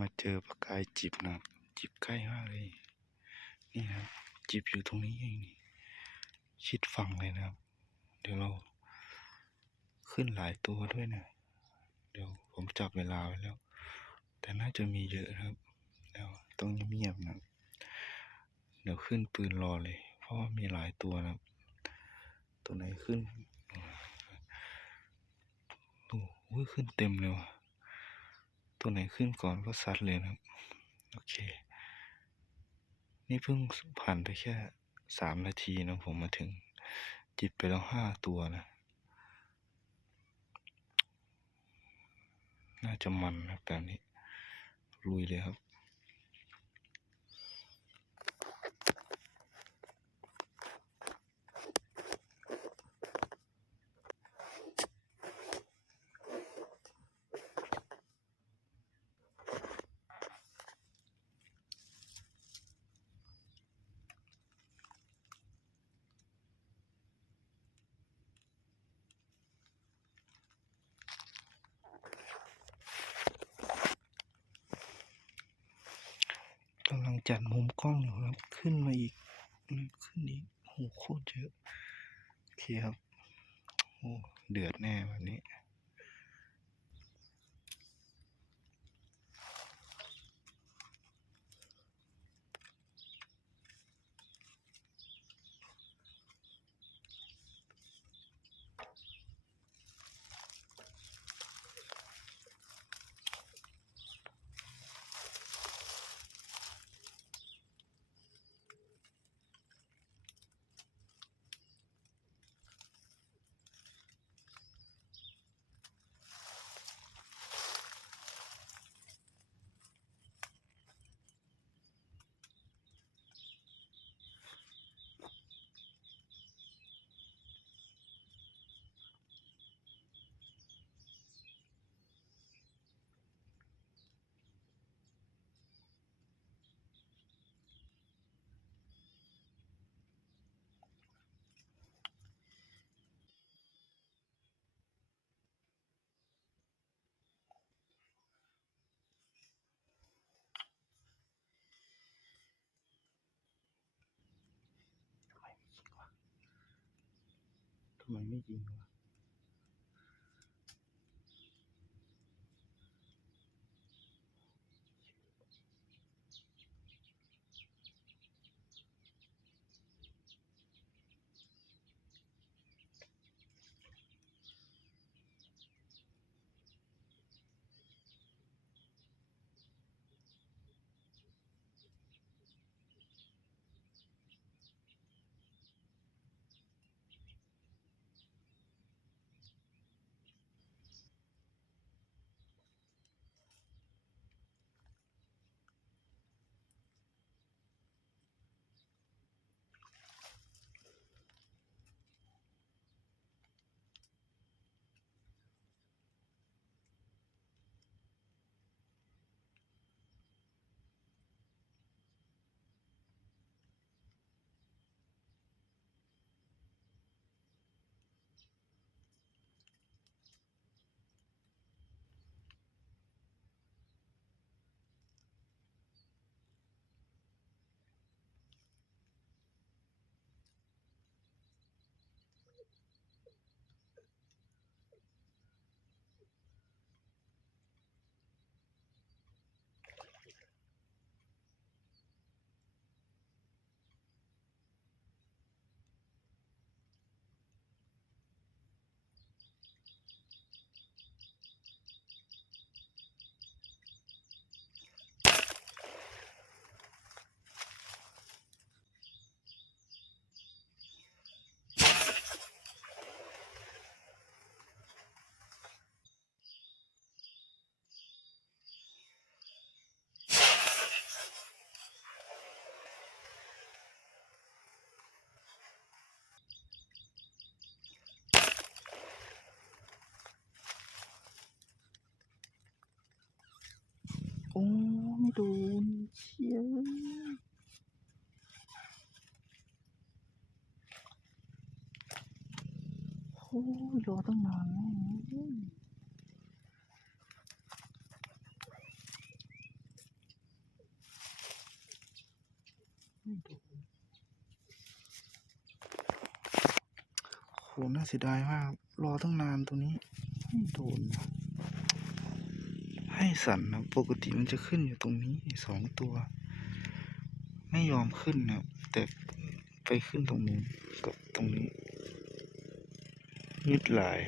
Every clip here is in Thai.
มาเจอปลากายจิบนะครับ จิบใกล้มากเลย นี่นะครับ จิบอยู่ตรงนี้เองนี่ชิดฝั่งเลยนะครับ เดี๋ยวเราขึ้นหลายตัวด้วยนะ เดี๋ยวผมจับเวลาไว้แล้ว แต่น่าจะมีเยอะนะครับเดี๋ยวต้องเงียบๆนะ เดี๋ยวขึ้นปืนรอเลย เพราะว่ามีหลายตัวนะตัวไหนขึ้นโอ้ขึ้นเต็มเลยว่ะ ตัวไหนขึ้นก่อนก็ซัดเลยนะโอเค นี่เพิ่งผ่านไปแค่สามนาทีนะผมมาถึง จิบไปแล้วห้าตัวนะ น่าจะมันนะแบบนี้ลุยเลยครับ จัดมุมกล้องอยู่ครับ ขึ้นมาอีก ขึ้นอีกโอ้โหโคตรเยอะ โอเคครับ โอ้ เดือดแน่วันนี้ำไมไม่ยิงวะ โอ้ไม่โดนเชียวโอ้รอตั้งนานนะโหน่าเสียดายมาก รอตั้งนานตัวนี้โดน ให้สั่นนะปกติมันจะขึ้นอยู่ตรงนี้สองตัว ไม่ยอมขึ้นนะแต่ไปขึ้นตรงนู้นกับตรงนี้ยึดไหลาย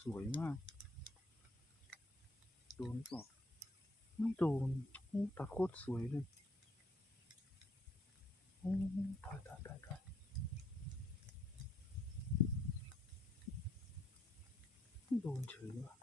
สวยมาก โดนหรือเปล่าไม่โดนโอ้ตาโคตรสวยเลยโอ้ตายตายตายตายไม่โดนเฉยว่ะ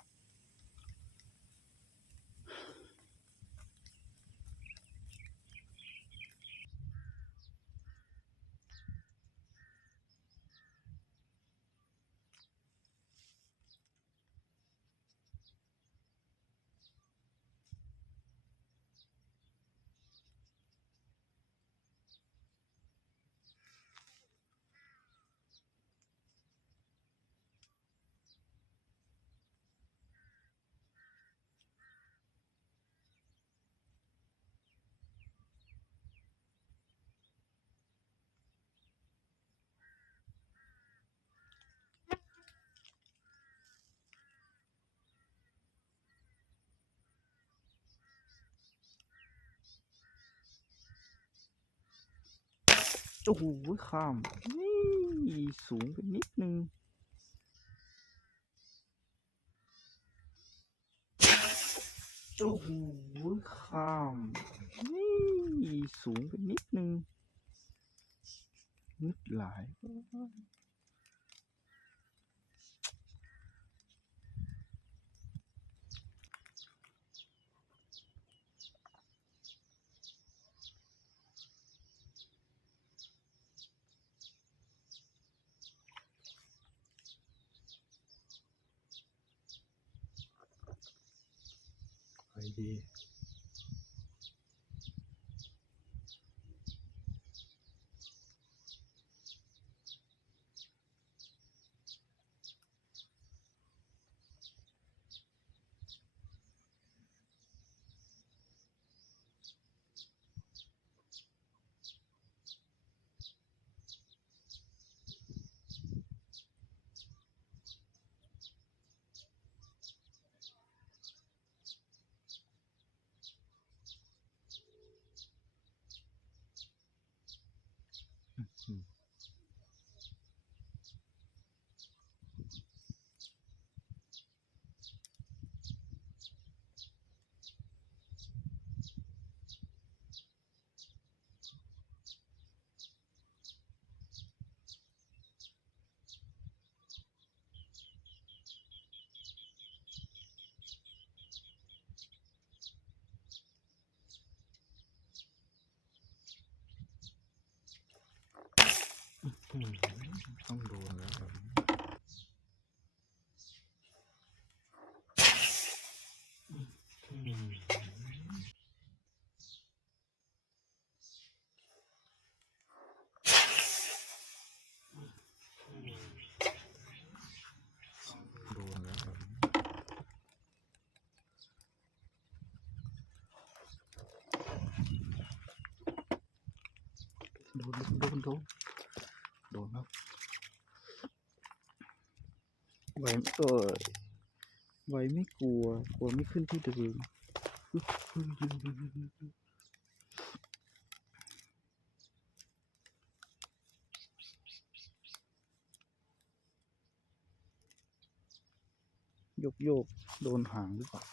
โอ้โหข้ามนี่สูงไปนิดนึงโอ้โหข้ามนี่สูงไปนิดนึงนิดหลาย ไปดีอืมต้องโดนแล้วแบบนี้อืมโดนแล้วแบบนี้โดนโดนโดนโดนครับไหวเออไหวไม่กลัว กลัวไม่ขึ้นที่เดิมโยกโยกโดนหางหรือเปล่า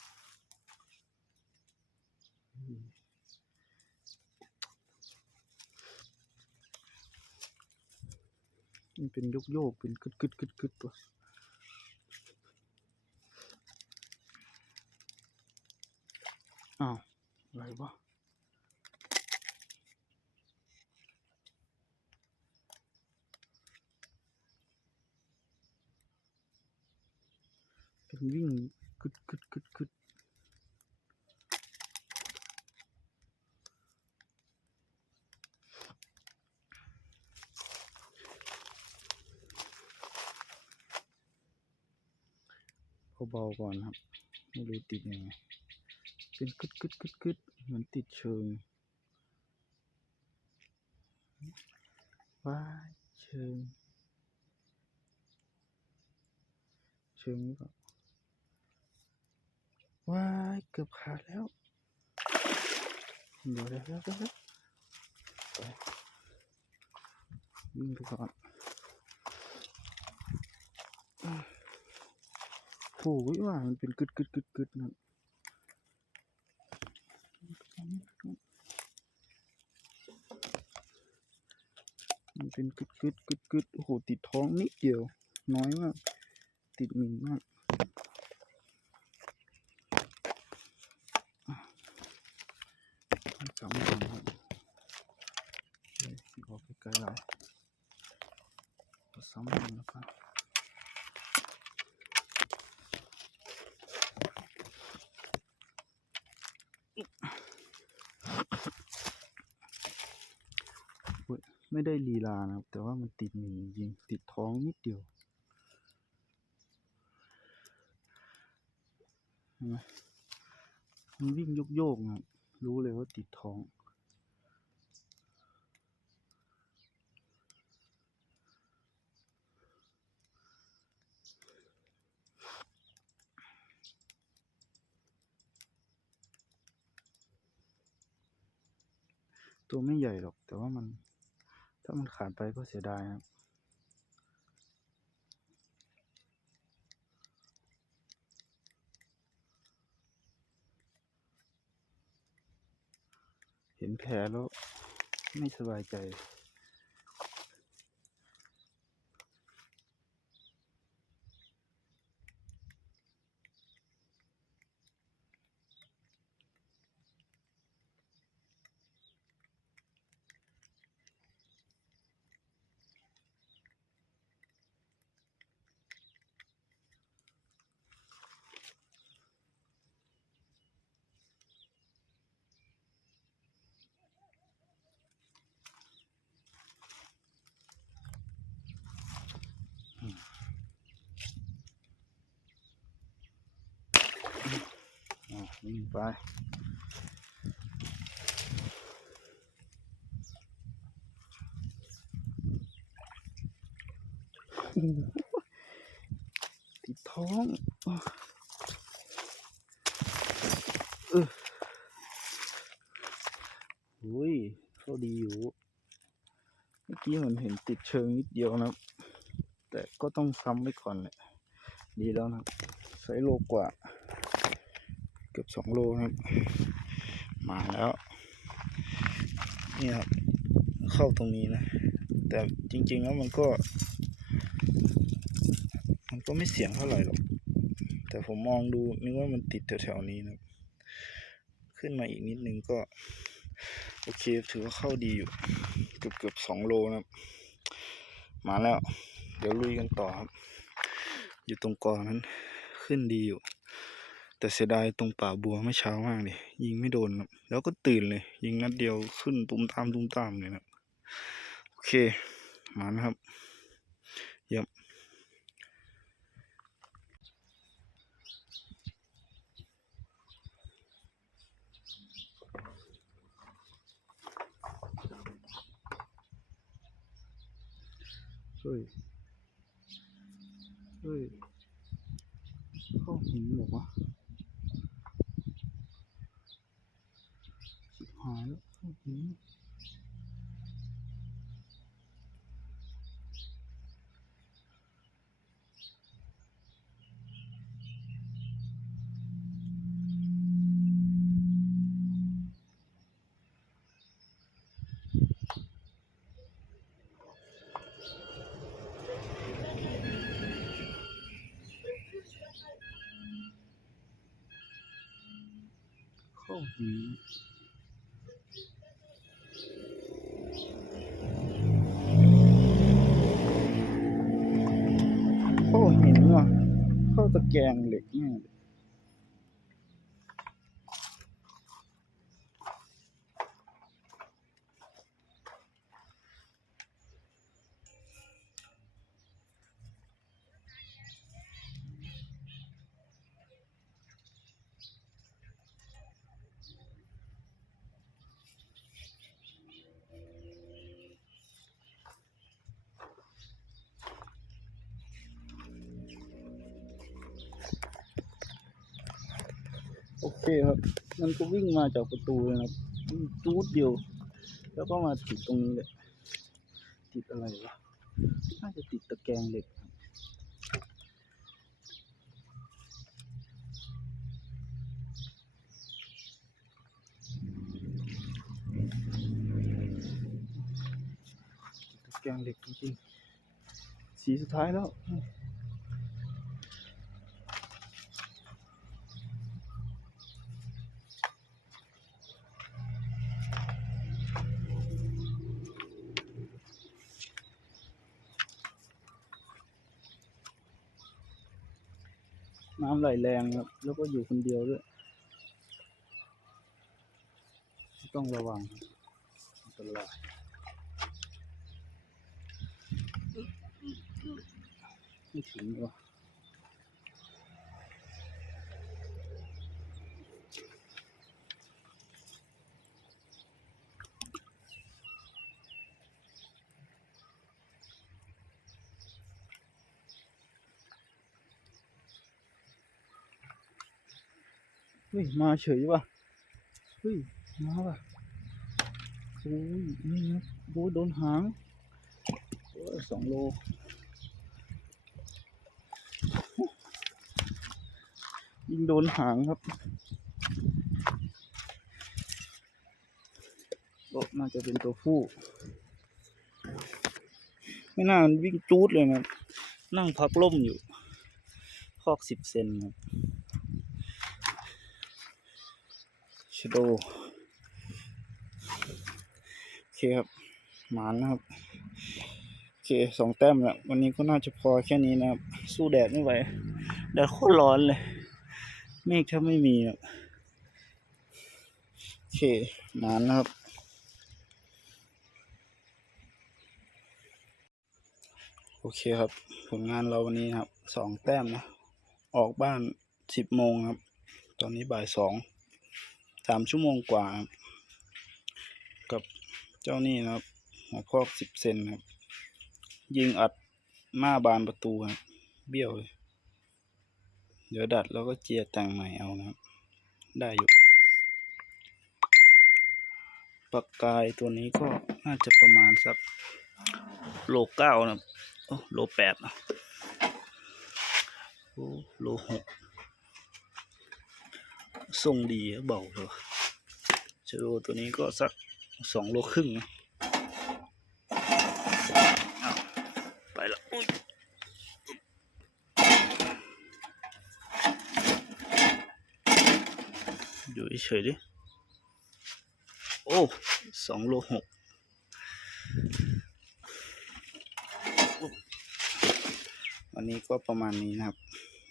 อืม มันเป็นโยกโยกเป็นกึดกึดกึดกึดวอ้าวอะไรวะเป็นวิ่งกึดกึดกึดกึด เบาๆก่อนครับ ไม่รู้ติดยังไงเป็นกึดกึดกึดกึดเหมือนติดเชิงว้ายเชิง เชิงหรือเปล่าว้ายเกือบขาดแล้วเดี๋ยวเดี๋ยวเดี๋ยวเดี๋ยวไปวิ่งไปก่อน โอ้ยว่ามันเป็นกึดกึดกึดกึดนะมันเป็นกึดกึดกึดกึดโอ้โหติดท้องนิดเดียว น้อยมาก ติดหมิ่นมากกำลังครับเฮ้ยออกใกล้ๆเราซ้ำมันแล้วกันอุ๊ย ไม่ได้ลีลานะครับ แต่ว่ามันติดหมิ่นจริงติดท้องนิดเดียวมันวิ่งโยกๆนะรู้เลยว่าติดท้อง ตัวไม่ใหญ่หรอก แต่ว่ามัน ถ้ามันขาดไปก็เสียดายครับเห็นแผลแล้วไม่สบายใจ วิ่งไปโอ้โหติดท้องเอออุ้ยเข้าดีอยู่ เมื่อกี้เหมือนเห็นติดเชิงนิดเดียวนะ แต่ก็ต้องซ้ำไว้ก่อนแหละ ดีแล้วนะครับไซส์โลกว่า สองโลนะครับ มาแล้ว นี่ครับ เข้าตรงนี้นะ แต่จริง ๆ แล้วมันก็ มันก็ไม่เสียงเท่าไหร่หรอก แต่ผมมองดูนึกว่ามันติดแถวๆนี้นะขึ้นมาอีกนิดนึงก็ โอเคถือว่าเข้าดีอยู่ เกือบเกือบสองโลนะครับ มาแล้ว เดี๋ยวลุยกันต่อครับ อยู่ตรงกอนั้นขึ้นดีอยู่ แต่เสียดายตรงป่าบัวไม่เช้ามากเลยยิงไม่โดนครับแล้วก็ตื่นเลย ยิงนัดเดียวขึ้นตุ้มตามตุ้มตามเลยนะโอเคมานะครับยี่ยมเฮ้ย เฮ้ย เข้าหินหรอวะชิบ หายแล้วเข้าหิน เข้าหินเหินว่ะ เข้าตะแกรงเหล็กแน่เลย ครับ มันก็วิ่งมาจากประตูเลยนะครับจูดเดียว แล้วก็มาติดตรงนี้เลยติดอะไรวะน่าจะติดตะแกรงเหล็กตะแกรงเหล็กจริงๆสีสุดท้ายแล้วำไหลแรงครับ แล้วก็อยู่คนเดียวด้วย ต้องระวังครับอันตรายไม่ถึงว่ะ เฮ้ยมาเฉยว่ะเฮ้ยมาว่ะโอ้ยนี่ครับโอ้โดนหางสองโลยิงโดนหางครับโอ้น่าจะเป็นตัวผู้ ไม่น่ามันวิ่งจูดเลยนะนั่งพักล่มอยู่ คอกสิบเซนครับ ชโดโอเคครับ หมานนะครับ โอเคสองแต้มแล้ววันนี้ก็น่าจะพอแค่นี้นะครับ สู้แดดไม่ไหวแดดโคตรร้อนเลย เมฆแทบไม่มีครับโอเค หมานนะครับโอเคครับ ผลงานเราวันนี้นะครับสองแต้มนะ ออกบ้านสิบโมงครับ ตอนนี้บ่ายสองามชั่วโมงกว่า กับเจ้านี่นะครับ หัวพอกสิบเซนครับ ยิงอัดหน้าบานประตูครับ เบี้ยวเลย เดี๋ยวดัดแล้วก็เจียแต่งใหม่เอานะครับ ได้อยู่ปากกายตัวนี้ก็น่าจะประมาณสักโลเก้านะโอ้โลแปดนะโอ้โลหก ทรงดีเบาเลยชโดตัวนี้ก็สักสองโลครึ่งนะไปละอุ๊ยอยู่เฉยดิ โอ้สองโลหกวันนี้ก็ประมาณนี้นะครับ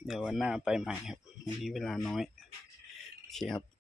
เดี๋ยววันหน้าไปใหม่ครับ วันนี้เวลาน้อย โอเคครับ